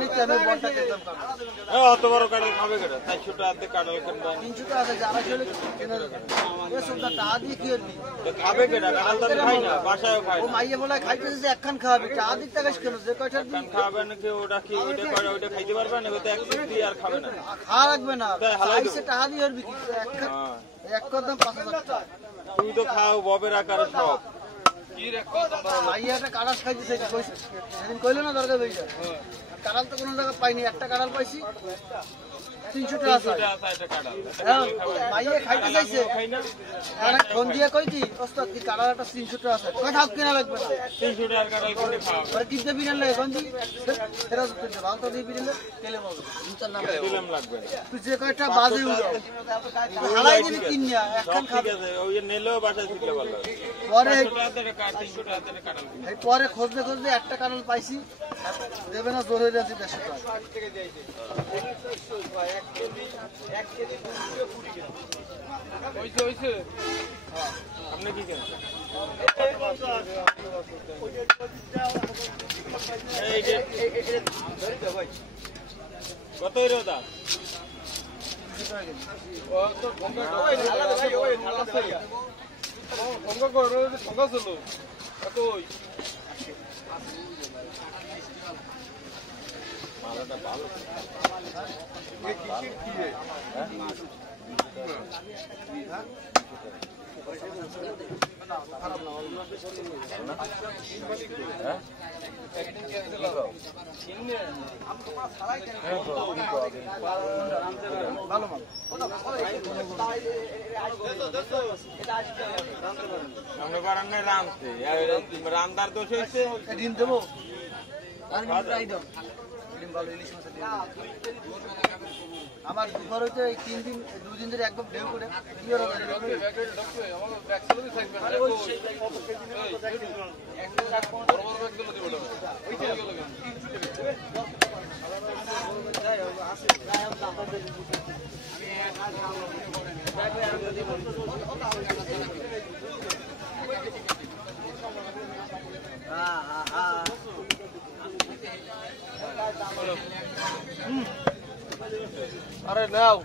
নিতে আমি বলটা খেতাম অত বড় কাঁঠাল খাবে কেটে 400 টাকাতে কাঁঠাল কিনবে 300 টাকা আছে যারা খেলে কেনা যাবে এ সবটা টাকা দিয়ে কি করবি খাবে কেটে কাঁঠাল তো খাই না বাসায়ও খাই ও না মাইয়ে বলে খাইতেছে যে একখান খাওয়াবি টাকা দিতে টাকা কেন যে কয়টা কান খাবে নাকি ওটা কি ওইটা করে ওইটা খাইতে পারবে না ওটা এক কেজি আর খাবে না খাওয়া লাগবে না হালাই চাইছে টাকা দিয়ে করবি কি একখান এক কদম 5000 টাকা তুই তো খাও ববের আকারে সব মাইয়ে একটা কাঁঠাল খাইতেছে সেদিন কইলো না দরকার বেরিয়ে কাঁঠাল তো কোনো জায়গা পাইনি একটা কাঁঠাল পাইছি 300 টাকা আছে মাইয়ে খাইতে চাইছে ফোন দিয়ে কই কি ওস্তাদ কি কাঁঠাল একটা 300 টাকা আছে কই থাক কিনা লাগবে না 300 টাকার কাঁঠাল কিনে খাওয়া পরে কিনতে বিনাল লাগে কোন দিন ফেরত করতে ভালো তো দিয়ে বিনালে তেলে পাবে ইনশাল নাম দিলাম লাগবে তুই যে কয়টা বাজে উড়ো হালাই দিবি কিনিয়া একখান খাবে ঠিক আছে ওই নেলেও বাসায় ছিল ভালো পরে 300 টাকাতে কাঁঠাল এই পরে খুঁজতে খুঁজতে একটা কাঁঠাল পাইছি দেবে না জোর হয়ে যাচ্ছে 150 টাকা আপনি কি কেন কত এর দাম ভালো মাল আমরা বারান্নে রামছে রামদার দোষ হয়েছে ডিম দেবো আমার দুপুর হইতে 3 দিন 2 দিন ধরে একদম ঢেউ করে আরে নাও